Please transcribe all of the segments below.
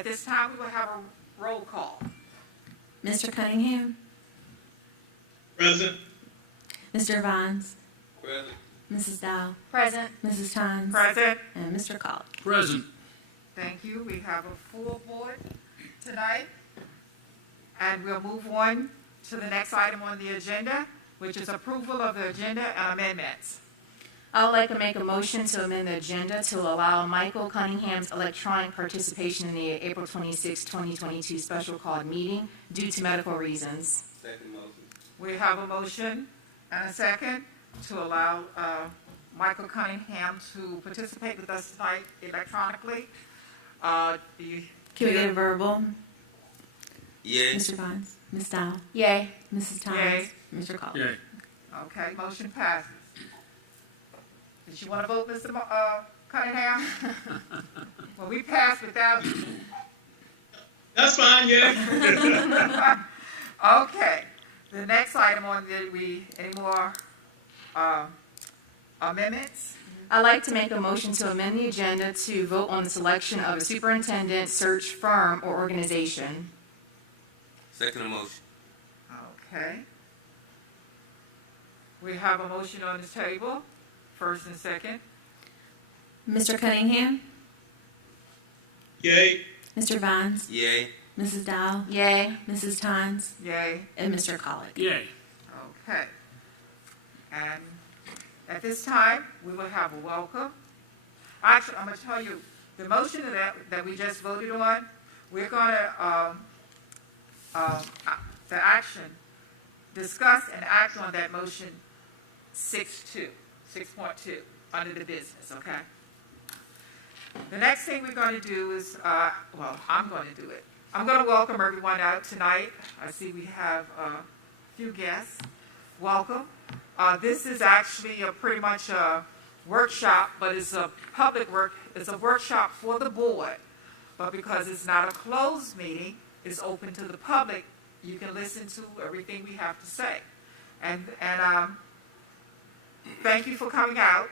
At this time, we will have a roll call. Mr. Cunningham? Present. Mr. Vines? Present. Mrs. Dow? Present. Mrs. Tynes? Present. And Mr. Collett? Present. Thank you. We have a full board tonight. And we'll move on to the next item on the agenda, which is approval of the agenda and amendments. I would like to make a motion to amend the agenda to allow Michael Cunningham's electronic participation in the April 26, 2022 special called meeting due to medical reasons. Second motion. We have a motion and a second to allow Michael Cunningham to participate with us tonight electronically. Can we get a verbal? Yay. Mr. Vines? Ms. Dow? Yay. Mrs. Tynes? Yay. Mr. Collett? Yay. Okay, motion passes. Did you want to vote, Mr. Cunningham? Well, we passed without you. That's fine, yeah. Okay, the next item on the, any more amendments? I'd like to make a motion to amend the agenda to vote on the selection of a superintendent search firm or organization. Second motion. Okay. We have a motion on the table, first and second. Mr. Cunningham? Yay. Mr. Vines? Yay. Mrs. Dow? Yay. Mrs. Tynes? Yay. And Mr. Collett? Yay. Okay. And at this time, we will have a welcome. Actually, I'm going to tell you, the motion that we just voted on, we're going to, the action, discuss and act on that motion 6.2, under the business, okay? The next thing we're going to do is, well, I'm going to do it. I'm going to welcome everyone out tonight. I see we have a few guests. Welcome. This is actually pretty much a workshop, but it's a public work. It's a workshop for the board, but because it's not a closed meeting, it's open to the public. You can listen to everything we have to say. And thank you for coming out.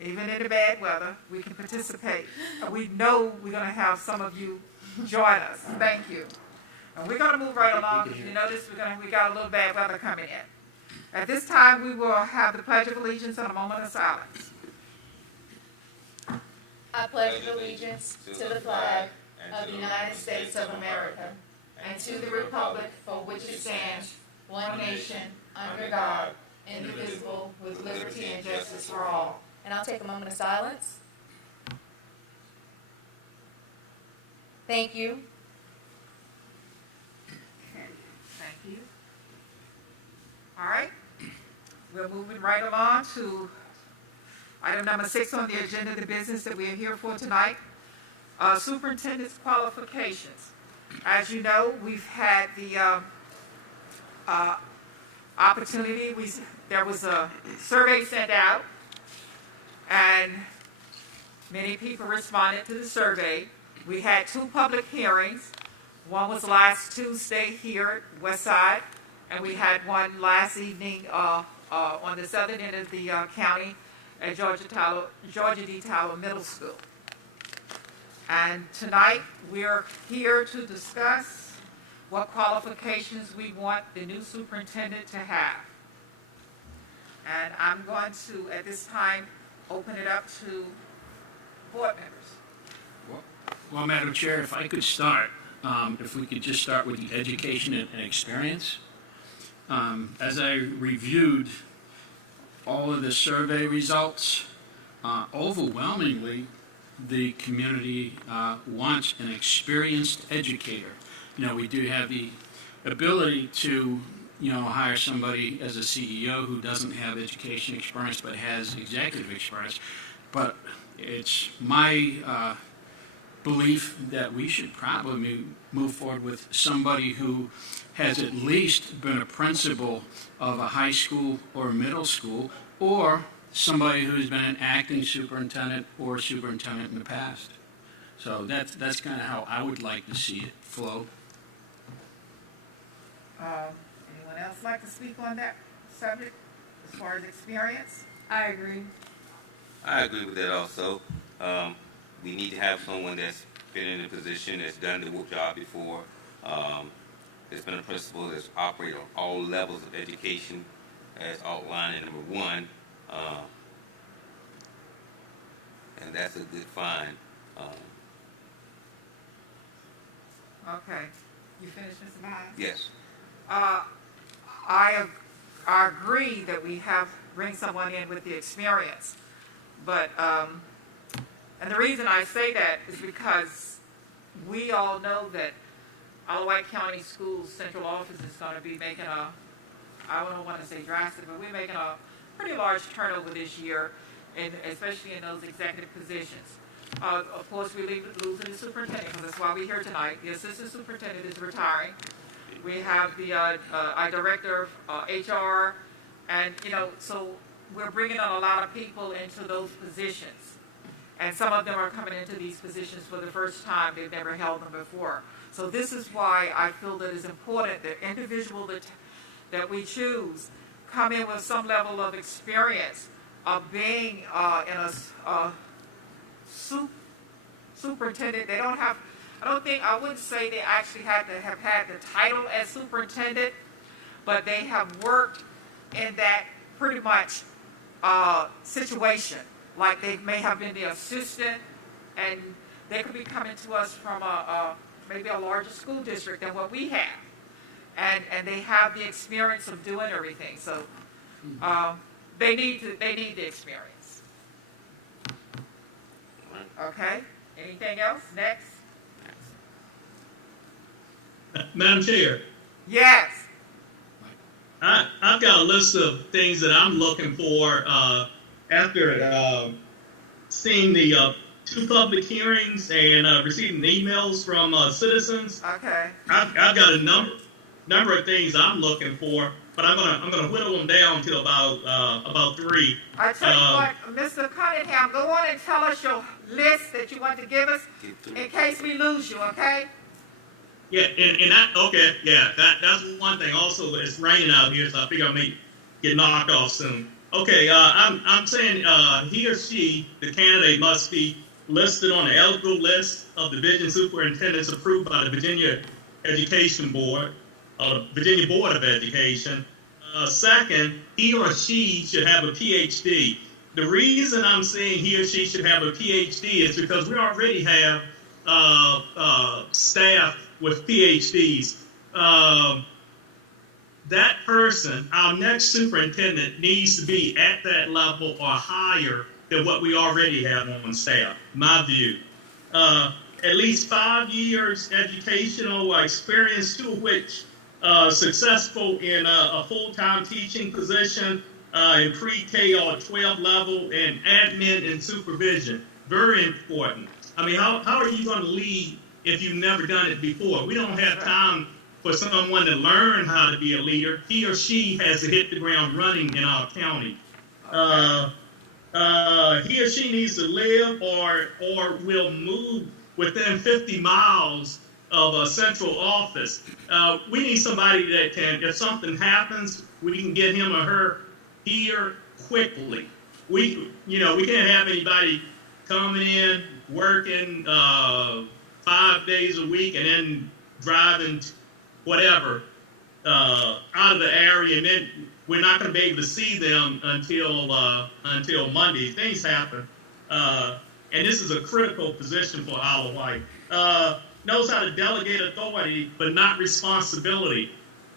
Even in the bad weather, we can participate. We know we're going to have some of you join us. Thank you. And we're going to move right along. If you notice, we got a little bad weather coming in. At this time, we will have the Pledge of Allegiance and a moment of silence. I pledge allegiance to the flag of the United States of America and to the republic for which it stands, one nation, under God, indivisible, with liberty and justice for all. And I'll take a moment of silence. Thank you. Okay, thank you. All right, we're moving right along to item number 6 on the agenda, the business that we are here for tonight. Superintendent's qualifications. As you know, we've had the opportunity. There was a survey sent out, and many people responded to the survey. We had 2 public hearings. One was last Tuesday here at Westside, and we had one last evening on the southern end of the county at Georgia D. Tyler Middle School. And tonight, we're here to discuss what qualifications we want the new superintendent to have. And I'm going to, at this time, open it up to board members. Well, Madam Chair, if I could start, if we could just start with the education and experience. As I reviewed all of the survey results, overwhelmingly, the community wants an experienced educator. You know, we do have the ability to, hire somebody as a CEO who doesn't have education experience but has executive experience. But it's my belief that we should probably move forward with somebody who has at least been a principal of a high school or middle school, or somebody who's been an acting superintendent or superintendent in the past. So that's kind of how I would like to see it flow. Anyone else like to speak on that subject as far as experience? I agree. I agree with that also. We need to have someone that's been in a position, that's done the job before. It's been a principal that's operated on all levels of education, as outlined in number 1, and that's a good find. Okay. You finished, Mr. Vines? Yes. I agree that we have bring someone in with the experience, but and the reason I say that is because we all know that our Wight County Schools central office is going to be making I don't want to say drastic, but we're making a pretty large turnover this year, and especially in those executive positions. Of course, we're losing the superintendent, because that's why we're here tonight. The assistant superintendent is retiring. We have the our director of HR, and so we're bringing on a lot of people into those positions. And some of them are coming into these positions for the first time. They've never held them before. So this is why I feel that it's important that individual that we choose come in with some level of experience of being in a superintendent. They don't have, I wouldn't say they actually had to have had the title as superintendent, but they have worked in that pretty much situation. Like they may have been the assistant, and they could be coming to us from maybe a larger school district than what we have. And they have the experience of doing everything. So they need the experience. Okay? Anything else? Next? Madam Chair, Yes. I've got a list of things that I'm looking for after seeing the 2 public hearings and receiving emails from citizens. Okay. I've got a number of things I'm looking for, but I'm gonna whittle them down to about 3. I tell you what, Mr. Cunningham, go on and tell us your list that you want to give us in case we lose you, okay? Yeah, and that's one thing. Also, it's raining out here, so I figure I may get knocked off soon. Okay, I'm saying he or she, the candidate, must be listed on the eligible list of division superintendents approved by the Virginia Education Board, Virginia Board of Education. Second, he or she should have a PhD. The reason I'm saying he or she should have a PhD is because we already have staff with PhDs. That person, our next superintendent, needs to be at that level or higher than what we already have on staff, my view. At least 5 years educational experience, 2 of which successful in a full-time teaching position in pre-K or 12 level, and admin and supervision. Very important. I mean, how are you going to lead if you've never done it before? We don't have time for someone to learn how to be a leader. He or she has to hit the ground running in our county. He or she needs to live or will move within 50 miles of a central office. We need somebody that can, if something happens, we can get him or her here quickly. We can't have anybody coming in, working 5 days a week, and then driving whatever out of the area, and then we're not going to be able to see them until Monday. Things happen, and this is a critical position for Isle of Wight. Knows how to delegate authority, but not responsibility.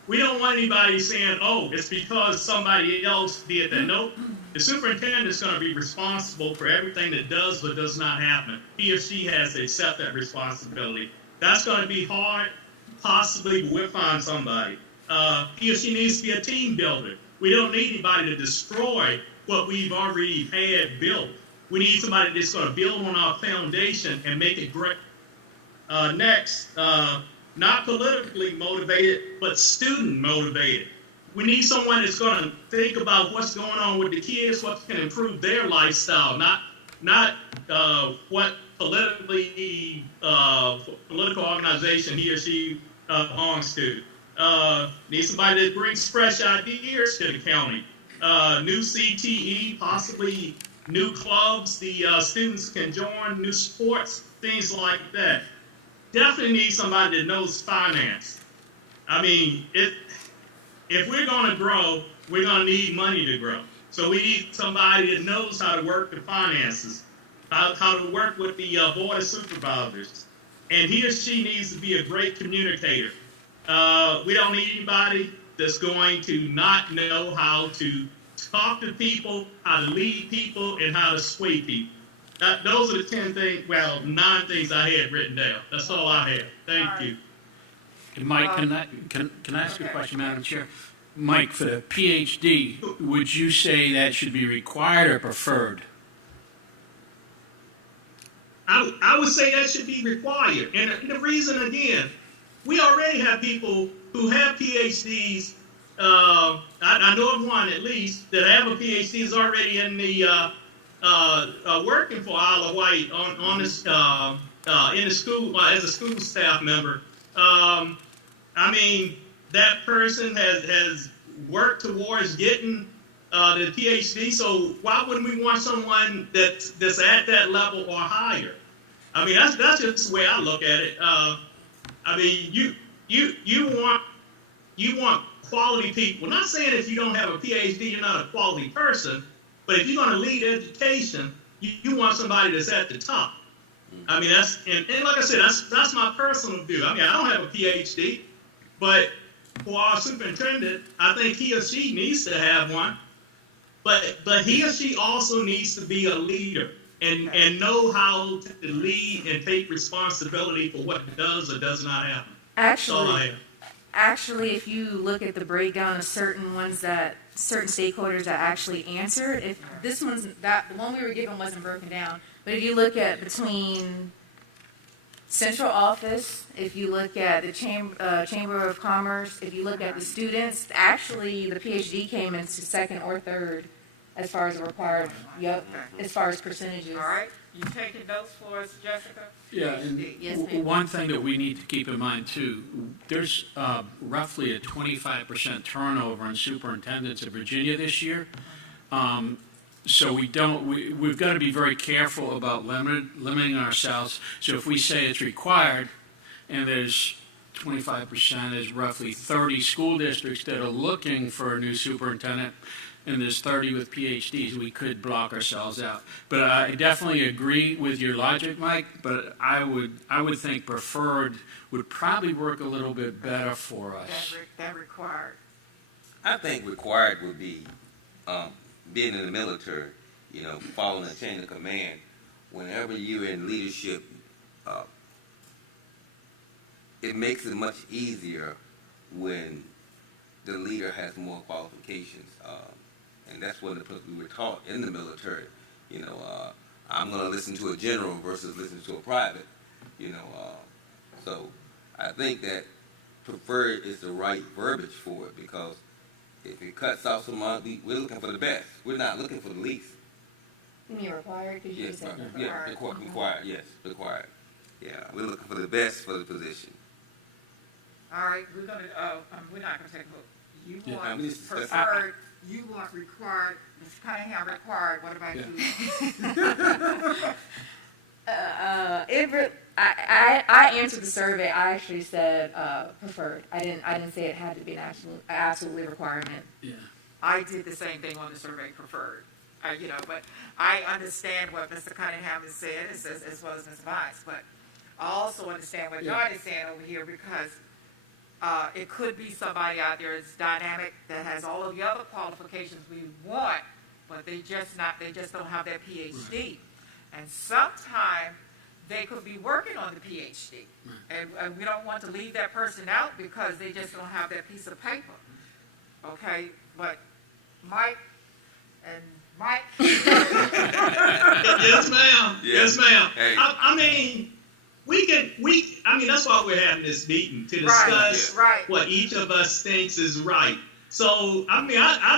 We don't want anybody saying, "Oh, it's because somebody else did that." Nope. The superintendent is going to be responsible for everything that does but does not happen. He or she has to accept that responsibility. That's going to be hard, possibly, but we'll find somebody. He or she needs to be a team builder. We don't need anybody to destroy what we've already had built. We need somebody that's going to build on our foundation and make it great. Next, not politically motivated, but student motivated. We need someone that's going to think about what's going on with the kids, what can improve their lifestyle, not what political organization he or she belongs to. Need somebody that brings fresh ideas to the county. New CTE, possibly new clubs the students can join, new sports. things like that. Definitely need somebody that knows finance. I mean, if we're going to grow, we're going to need money to grow. So we need somebody that knows how to work the finances, how to work with the board of supervisors. And he or she needs to be a great communicator. We don't need anybody that's going to not know how to talk to people, how to lead people, and how to sway people. Those are the 10 things, 9 things I had written down. That's all I have. Thank you. And Mike, can I ask a question, Madam Chair? Mike, for the PhD, would you say that should be required or preferred? I would say that should be required. And the reason, again, we already have people who have PhDs. I know of one, at least, that have a PhD is already in the working for Isle of Wight on this in the school as a school staff member. I mean, that person has worked towards getting the PhD. So why wouldn't we want someone that's at that level or higher? I mean, that's just the way I look at it. I mean, you want quality people. Not saying if you don't have a PhD, you're not a quality person. But if you're going to lead education, you want somebody that's at the top. I mean, and like I said, that's my personal view. I mean, I don't have a PhD, but for our superintendent, I think he or she needs to have one. But he or she also needs to be a leader and know how to lead and take responsibility for what does or does not happen. That's all I have. Actually, if you look at the breakdown of certain stakeholders that actually answered, if this one's the one we were given wasn't broken down, but if you look at between central office, if you look at the Chamber of Commerce, if you look at the students, actually the PhD came into second or third as far as required. Yep, as far as percentages. All right, you taking notes for us, Jessica? Yeah, and Yes, ma'am. one thing that we need to keep in mind too, there's roughly a 25% turnover in superintendents in Virginia this year. So we've got to be very careful about limiting ourselves. So if we say it's required, and there's 25%, is roughly 30 school districts that are looking for a new superintendent, and there's 30 with PhDs, we could block ourselves out. But I definitely agree with your logic, Mike, but I would think preferred would probably work a little bit better for us. That required. I think required would be being in the military, following a chain of command. Whenever you're in leadership, it makes it much easier when the leader has more qualifications. And that's what we were taught in the military. I'm going to listen to a general versus listen to a private. So I think that preferred is the right verbiage for it, because if it cuts off someone, we're looking for the best. We're not looking for the least. You mean required? Because you Yes, said required. Required. Yes, required. Yeah, we're looking for the best for the position. All right, we're not gonna take a vote. You Yeah, want I mean, it's- preferred, you want required, Ms. Cunningham required, what about you? I answered the survey. I actually said preferred. I didn't say it had to be an absolutely requirement. Yeah. I did the same thing on the survey, preferred. But I understand what Mr. Cunningham has said as well as Ms. Vines, but I also understand what John is saying over here, because it could be somebody out there that's dynamic, that has all of the other qualifications we want, but they just don't have that PhD. And sometimes they could be working on the PhD, and we don't want to leave that person out because they just don't have that piece of paper. Okay, but Mike. Yes, ma'am. Yes, ma'am. Hey. I mean, that's why we're having this meeting, to discuss Right. what each of us thinks is right. So, I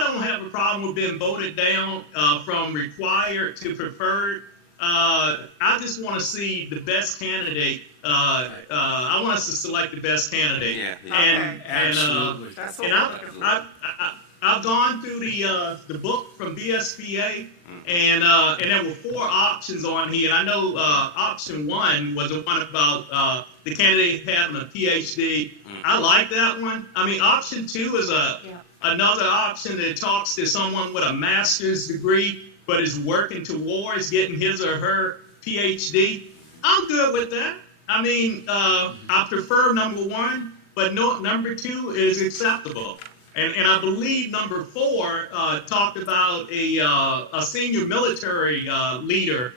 don't have a problem with being voted down from required to preferred. I just want to see the best candidate. I want us to select the best candidate. Yeah. And Absolutely. That's what and we're looking for. I've gone through the book from BSBA, and there were 4 options on here. And I know option 1 was the one about the candidate having a PhD. I like that one. I mean, option 2 is another option that talks to someone with a master's degree, but is working towards getting his or her PhD. I'm good with that. I mean, I prefer number 1, but number 2 is acceptable. And I believe number 4 talked about a senior military leader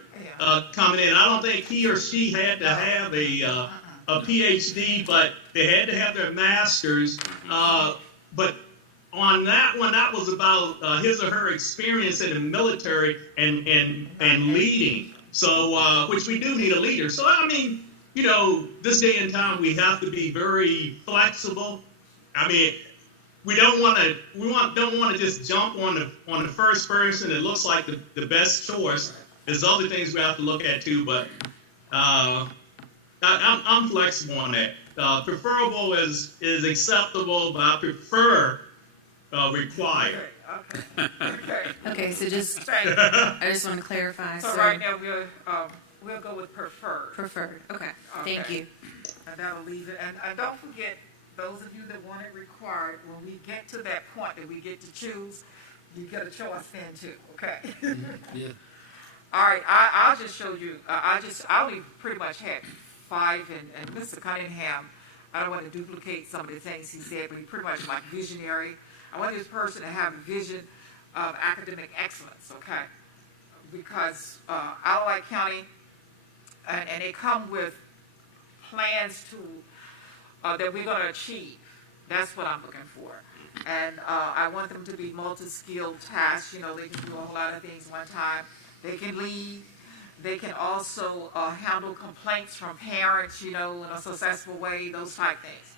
coming in. I don't think he or she had to have a PhD, but they had to have their master's. But on that one, that was about his or her experience in the military and leading. So, which we do need a leader. So, I mean, you know, this day and time, we have to be very flexible. I mean, we don't want to just jump on the first person that looks like the best choice. There's other things we have to look at too, but I'm flexible on that. Preferable is acceptable, but I prefer required. Okay. Okay, so just, Thank you. I just want to clarify. So right now, we'll go with preferred. Preferred, okay, thank Okay. you. And that'll leave it. And don't forget, those of you that want it required, when we get to that point that we get to choose, you get a choice then too, okay? Yeah. All right, I'll just show you, I only pretty much had 5, and Mr. Cunningham, I don't want to duplicate some of the things he said, but he pretty much like visionary. I want this person to have a vision of academic excellence, okay? Because Wight County, and they come with plans to that we're going to achieve. That's what I'm looking for. And I want them to be multi-skilled tasks. You know, they can do a whole lot of things one time. They can lead. They can also handle complaints from parents, you know, in a successful way, those type things.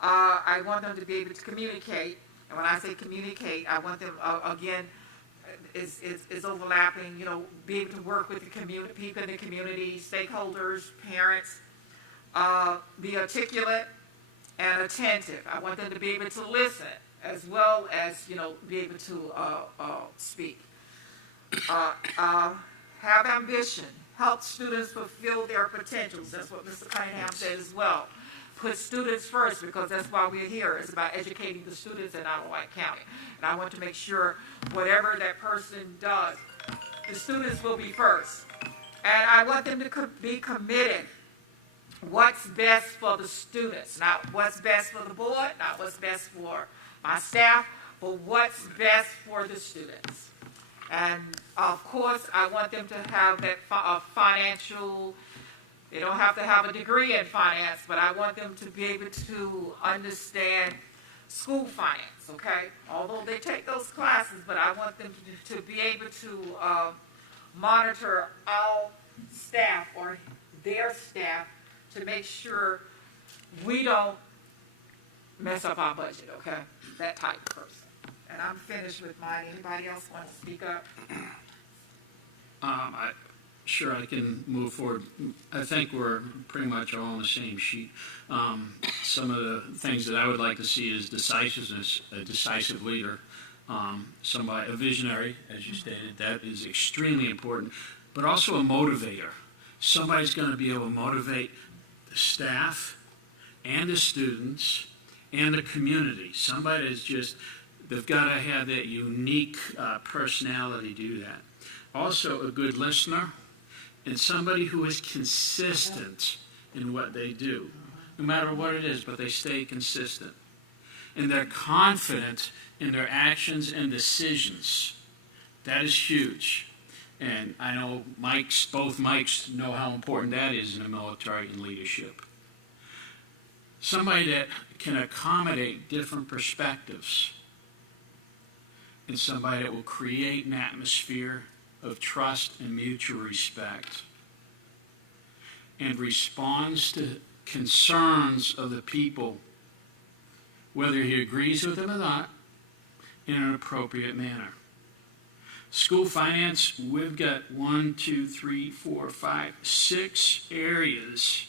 I want them to be able to communicate. And when I say communicate, I want them, again, is overlapping, you know, be able to work with the community, people in the community, stakeholders, parents, be articulate and attentive. I want them to be able to listen as well as, you know, be able to speak. Have ambition. Help students fulfill their potentials. That's what Mr. Cunningham said as well. Put students first, because that's why we're here. It's about educating the students in our Wight County. And I want to make sure whatever that person does, the students will be first. And I want them to be committed. What's best for the students, not what's best for the board, not what's best for my staff, but what's best for the students. And of course, I want them to have that financial, they don't have to have a degree in finance, but I want them to be able to understand school finance, okay? Although they take those classes, but I want them to be able to monitor our staff or their staff to make sure we don't mess up our budget, okay? That type of person. And I'm finished with mine. Anybody else want to speak up? Sure, I can move forward. I think we're pretty much all on the same sheet. Some of the things that I would like to see is decisiveness, a decisive leader, somebody, a visionary, as you stated. That is extremely important, but also a motivator. Somebody's going to be able to motivate the staff and the students and the community. Somebody that's just, they've got to have that unique personality to do that. Also, a good listener and somebody who is consistent in what they do, no matter what it is, but they stay consistent. And they're confident in their actions and decisions. That is huge. And I know both Mikes know how important that is in the military and leadership. Somebody that can accommodate different perspectives. And somebody that will create an atmosphere of trust and mutual respect. And responds to concerns of the people, whether he agrees with them or not, in an appropriate manner. School finance, we've got 6 areas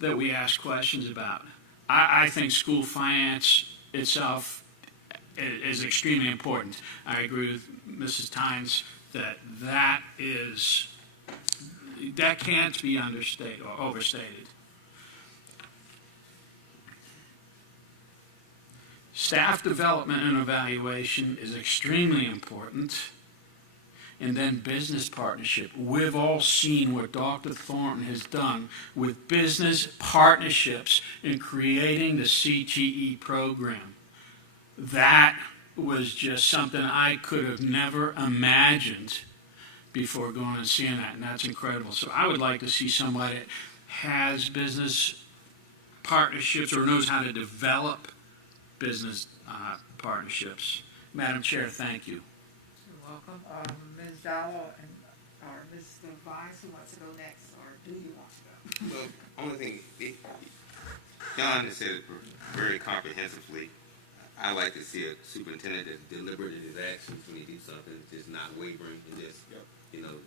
that we ask questions about. I think school finance itself, is extremely important. I agree with Mrs. Tynes that can't be understated or overstated. Staff development and evaluation is extremely important. And then business partnership. We've all seen what Dr. Thornton has done with business partnerships in creating the CTE program. That was just something I could have never imagined before going and seeing that, and that's incredible. So I would like to see somebody that has business partnerships or knows how to develop business partnerships. Madam Chair, thank you. You're welcome. Ms. Dowell or Mr. Vines, who wants to go next, or do you want to go? Well, only thing, John has said it very comprehensively. I like to see a superintendent that's deliberate in his actions when he do something, just not wavering, and just,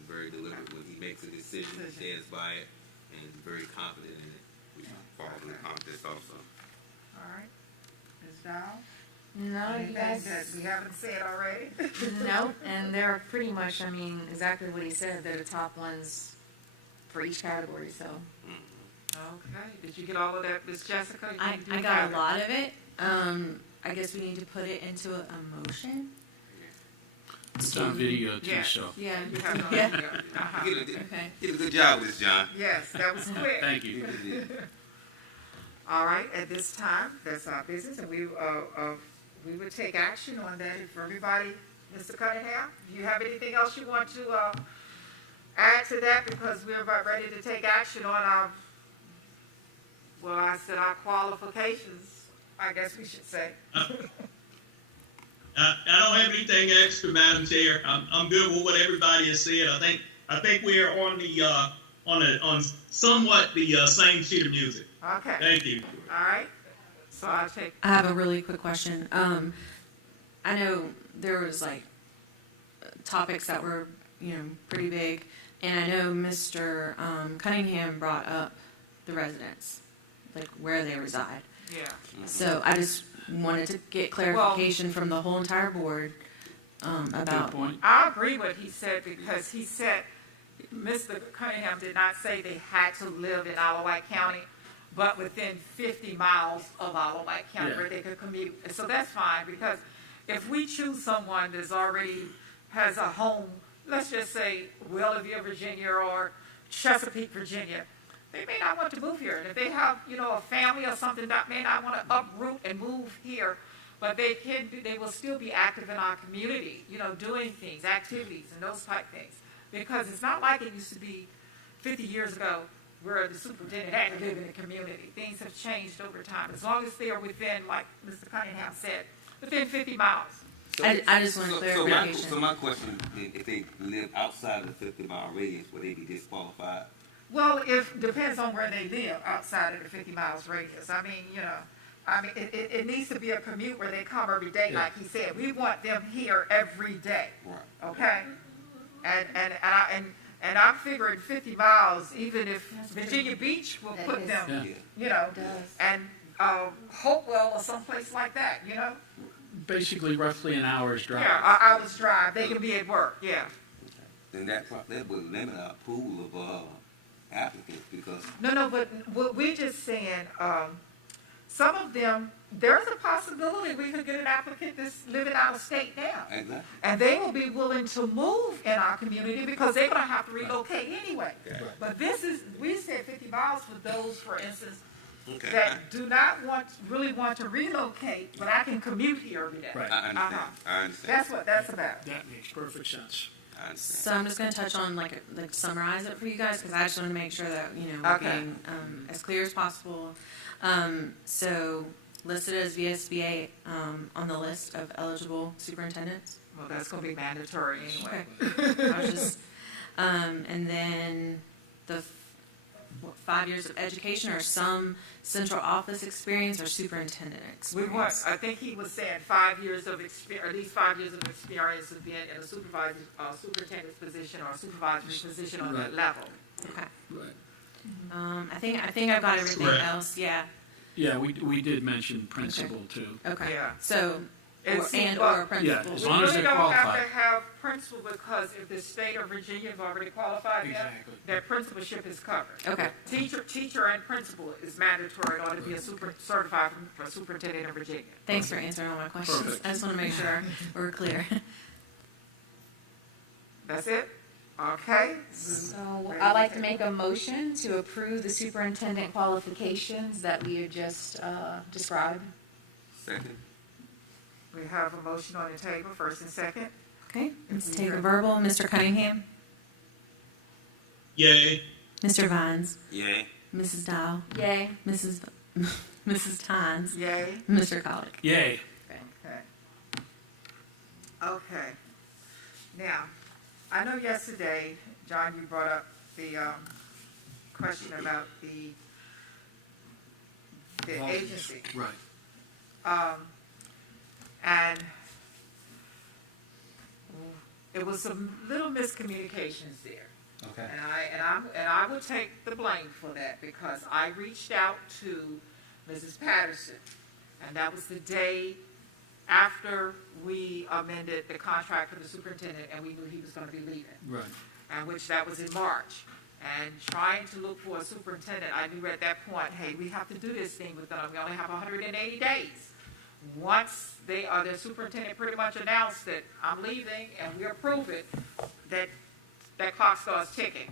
very deliberate when he makes a decision, he stands by it, and very confident in it, which falls in the competence also. All right. Ms. Dowell? No, you Anything guys. that we haven't said already? No, and they're pretty much, I mean, exactly what he said. They're the top ones for each category, so. Okay. Did you get all of that, Ms. Jessica? I You got have a it. lot of it. I guess we need to put it into a motion. It's on video too, Yeah. so. Yeah. You have it on Yeah. here. Uh-huh. You did Okay. a good job with this, John. Yes, that was quick. Thank you. All right, at this time, that's our business, and we would take action on that if everybody, Mr. Cunningham, do you have anything else you want to add to that? Because we're about ready to take action on our qualifications, I guess we should say. I don't have anything extra, Madam Chair. I'm good with what everybody has said. I think we are on on somewhat the same sheet of music. Okay, Thank you. all right. So I'll take, I have a really quick question. I know there was like topics that were, pretty big, and I know Mr. Cunningham brought up the residents, like where they reside. yeah. So I just wanted to get clarification from the whole entire board Good about. point. I agree what he said, because he said, Mr. Cunningham did not say they had to live in White County, but within 50 miles of White County Yeah. where they could commute. And so that's fine, because if we choose someone that's already has a home, let's just say Willoughville, Virginia, or Chesapeake, Virginia, they may not want to move here. And if they have, a family or something that may not want to uproot and move here, but they will still be active in our community, doing things, activities, and those type things. Because it's not like it used to be 50 years ago where the superintendent had to live in the community. Things have changed over time. As long as they are within, like Mr. Cunningham said, within 50 miles. I just want clarification. So my question, if they live outside of the 50-mile radius, would they be disqualified? Well, depends on where they live outside of the 50 miles radius. I mean, it needs to be a commute where they come every day, like he said. We want them here every day, Right. okay? And I'm figuring 50 miles, even if Virginia Beach will That put is- them, Yeah. It does. and Hopewell or someplace like that, Basically, roughly an hour's drive. Yeah, an hour's drive. They can be at work, yeah. Then that would limit our pool of applicants, because No, but what we're just saying, some of them, there's a possibility we could get an applicant that's living out of state now. exactly. And they will be willing to move in our community because they're gonna have to relocate anyway. But we said 50 miles for those, for instance, Okay. that do not really want to relocate, but I can commute here every day. Right. I understand. Uh-huh. I understand. That's what that's about. That makes perfect sense. I understand. So I'm just going to touch on like summarize it for you guys because I just want to make sure that we're Okay. being as clear as possible. So listed as VSBA on the list of eligible superintendents. Well, that's gonna be mandatory anyway. Okay. I was just and then the 5 years of education or some central office experience or superintendent We experience. want, I think he was saying 5 years of experience, at least 5 years of experience of being in a superintendent's position or a supervisory position on that Right. level. Okay. Right. I think I've got everything Correct. else. Yeah. Yeah, we did mention principal too. Okay. Yeah. So And see, and but or principal. Yeah, as we long as really they're don't have qualified. to have principal, because if the state of Virginia have already qualified them, Exactly. their principalship is covered. Okay. Teacher and principal is mandatory in order to be a certified for superintendent in Virginia. Thanks for answering all my questions. Perfect. I just want to make sure we're clear. That's it? Okay. So I'd like to make a motion to approve the superintendent qualifications that we had just described. Second. We have a motion on the table, first and second. Okay, let's take a verbal. Mr. Cunningham, Yay. Mr. Vines, Yay. Mrs. Dial, Yay. Mrs. Tynes, Yay. Mr. Colick. Yay. Okay. Okay. Now, I know yesterday, John, you brought up the question about the agency. Right. And it was some little miscommunications there. Okay. And I will take the blame for that, because I reached out to Mrs. Patterson, and that was the day after we amended the contract for the superintendent, and we knew he was going to be leaving, Right. and which that was in March. And trying to look for a superintendent, I knew at that point, hey, we have to do this thing with them. We only have 180 days. Once the superintendent pretty much announced that I'm leaving and we approve it, that clock starts ticking.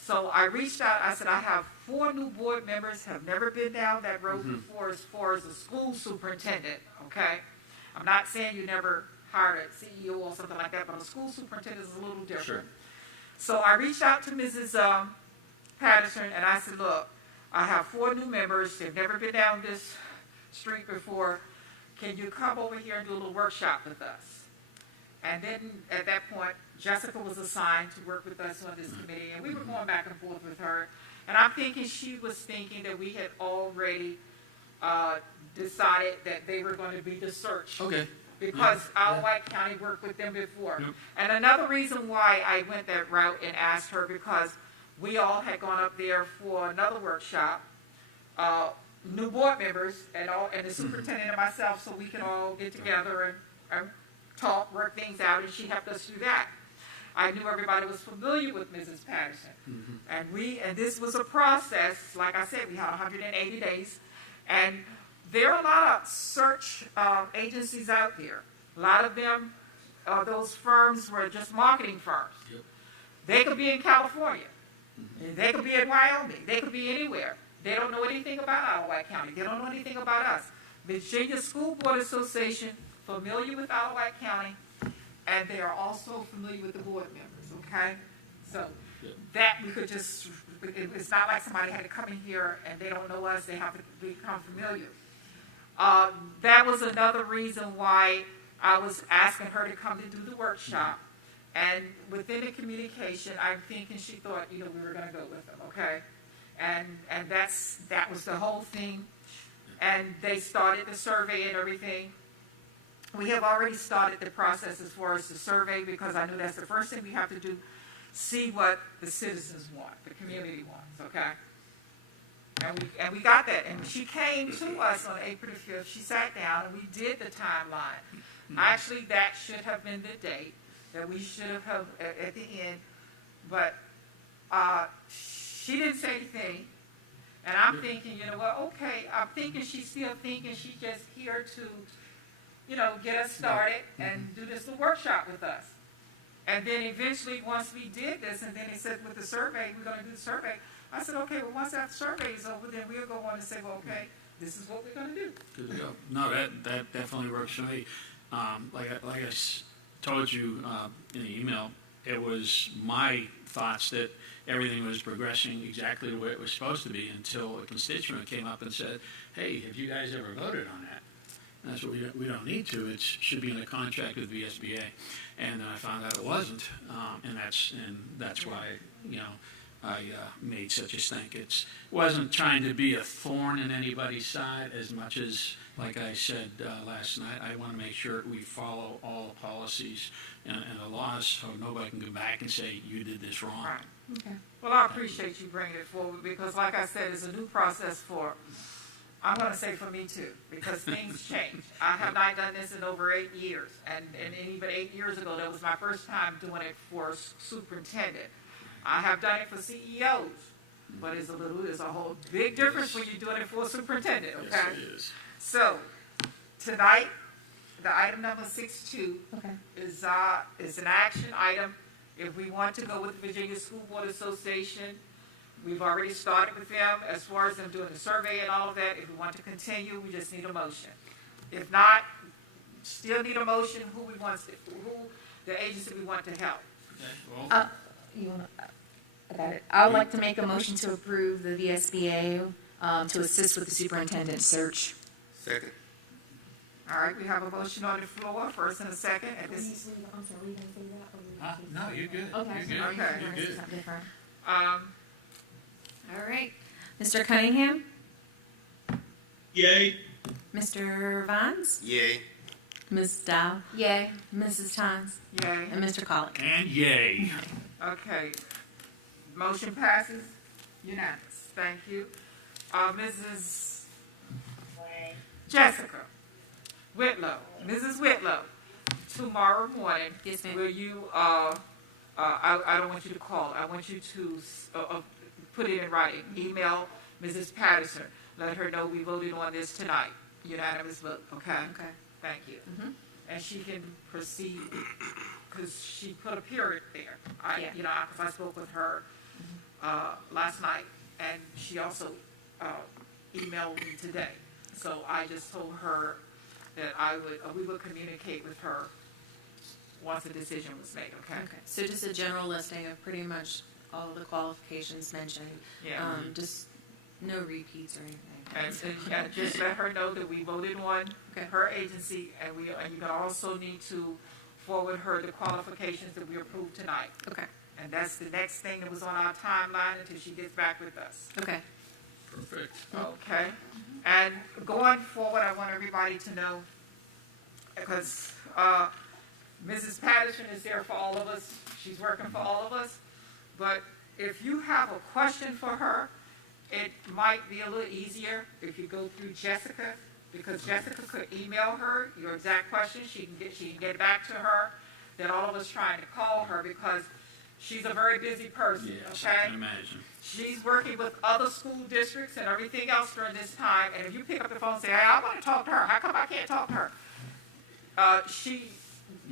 So I reached out, I said, I have 4 new board members, have never been down that road before as far as a school superintendent, okay? I'm not saying you never hired a CEO or something like that, but a school superintendent is a little different. Sure. So I reached out to Mrs. Patterson, and I said, look, I have 4 new members, they've never been down this street before. Can you come over here and do a little workshop with us? And then at that point, Jessica was assigned to work with us on this committee, and we were going back and forth with her. And I'm thinking she was thinking that we had already decided that they were going to be the search. Okay. Because our Wight County worked with them before. Yep. And another reason why I went that route and asked her, because we all had gone up there for another workshop, new board members and the superintendent and myself, so we can all get together and talk, work things out, and she helped us do that. I knew everybody was familiar with Mrs. Patterson. And this was a process, like I said, we had 180 days, and there are a lot of search agencies out there. A lot of them, those firms were just marketing firms. Yep. They could be in California. They could be in Wyoming. They could be anywhere. They don't know anything about our Wight County. They don't know anything about us. Virginia School Board Association, familiar with our Wight County, and they are also familiar with the board members, okay? So that we could just, it's not like somebody had to come in here and they don't know us, they have to become familiar. That was another reason why I was asking her to come to do the workshop. And within the communication, I'm thinking she thought, we were going to go with them, okay? And that was the whole thing. And they started the survey and everything. We have already started the process as far as the survey, because I know that's the first thing we have to do, see what the citizens want, the community wants, okay? And we got that. And she came to us on April the 5th. She sat down and we did the timeline. Actually, that should have been the date that we should have at the end. But she didn't say anything. And I'm thinking, okay, I'm thinking she's still thinking she's just here to, get us started and do this workshop with us. And then eventually, once we did this, and then they said with the survey, we're going to do the survey. I said, okay, well, once that survey is over, then we'll go on and say, well, okay, this is what we're going to do. Good to go. No, that definitely works for me. Like I told you in the email, it was my thoughts that everything was progressing exactly the way it was supposed to be until a constituent came up and said, hey, have you guys ever voted on that? And that's what we don't need to. It should be in a contract with VSBA. And then I found out it wasn't, and that's why, I made such a stink. It wasn't trying to be a thorn in anybody's side as much as, like I said last night, I want to make sure we follow all the policies and the laws so nobody can go back and say, you did this wrong. Right. Okay. Well, I appreciate you bringing it forward, because like I said, it's a new process for I'm going to say for me too, because things change. I have not done this in over 8 years, and even 8 years ago, that was my first time doing it for a superintendent. I have done it for CEOs, but it's a whole big difference when you're doing it for a superintendent, okay? Yes, it is. So, tonight, the item number 6.2 Okay. is an action item. If we want to go with the Virginia School Board Association, we've already started with them as far as them doing the survey and all of that. If we want to continue, we just need a motion. If not, still need a motion, who the agency we want to help. Okay, well, You wanna, I got it. I would like to make a motion to approve the VSBA to assist with the superintendent search. Second. All right, we have a motion on the floor, first and a second. At this, no, you're good. Okay. You're good. Okay. You're good. All right. Mr. Cunningham? Yay. Mr. Vines? Yay. Ms. Dow? Yay. Mrs. Tynes? yay. And Mr. Colick? And yay. Okay. Motion passes unanimous. Thank you. Mrs. Jessica Whitlow, Mrs. Whitlow, tomorrow morning, Yes, ma'am. will you, I don't want you to call, I want you to put it in writing, email Mrs. Patterson, let her know we voted on this tonight, unanimous vote, okay? Okay. Thank you. Mhm. And she can proceed, because she put a period there. Yeah. Because I spoke with her last night, and she also emailed me today. So I just told her that we would communicate with her once a decision was made, okay? Okay. So just a general listing of pretty much all the qualifications mentioned. Yeah. Just no repeats or anything. And just let her know that we voted on Okay. her agency, and you can also need to forward her the qualifications that we approved tonight. Okay. And that's the next thing that was on our timeline until she gets back with us. Okay. Perfect. Okay? And going forward, I want everybody to know, because Mrs. Patterson is there for all of us. She's working for all of us. But if you have a question for her, it might be a little easier if you go through Jessica, because Jessica could email her your exact question. She can get it back to her. Than all of us trying to call her, because she's a very busy person. Yes, Okay. I can imagine. She's working with other school districts and everything else during this time, and if you pick up the phone and say, hey, I want to talk to her, how come I can't talk to her? She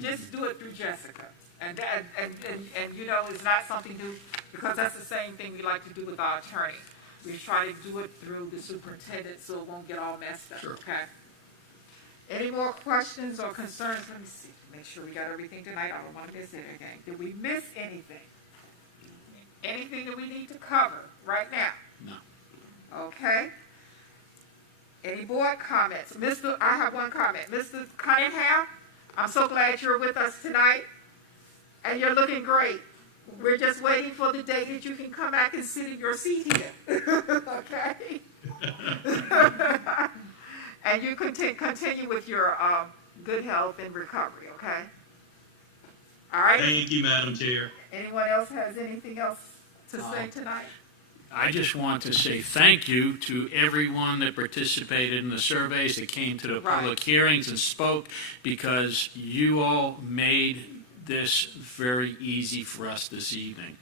just do it through Jessica. And it's not something new, because that's the same thing we like to do with our attorney. We try to do it through the superintendent so it won't get all messed up, Sure. okay? Any more questions or concerns? Let me see, make sure we got everything tonight. I don't want to miss anything. Did we miss anything? Anything that we need to cover right now? No. Okay. Any board comments? I have one comment. Mr. Cunningham, I'm so glad you're with us tonight, and you're looking great. We're just waiting for the day that you can come back and sit in your seat here. Okay? And you continue with your good health and recovery, okay? All right? Thank you, Madam Chair. Anyone else has anything else to say tonight? I just want to say thank you to everyone that participated in the surveys, that came to the public hearings and spoke, because you all made this very easy for us this evening.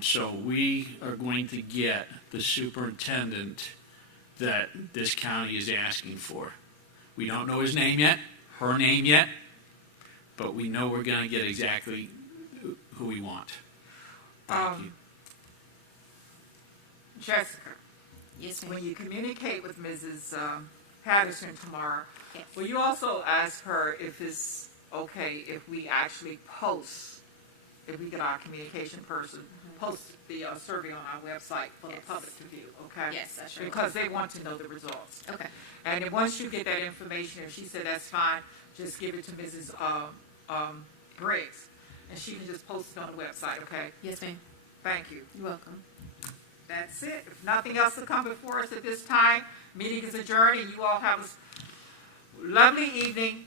So we are going to get the superintendent that this county is asking for. We don't know his name yet, her name yet, but we know we're going to get exactly who we want. Thank you. Jessica, Yes, ma'am. when you communicate with Mrs. Patterson tomorrow, Yes. will you also ask her if it's okay if we actually post, if we get our communication person, post the survey on our website for the Yes. public to view, okay? Yes, I sure will. Because they want to know the results. Okay. And then once you get that information, if she said that's fine, just give it to Mrs. Briggs, and she can just post it on the website, okay? Yes, ma'am. Thank you. You're welcome. That's it. If nothing else to come before us at this time, meeting is adjourned, and you all have a lovely evening.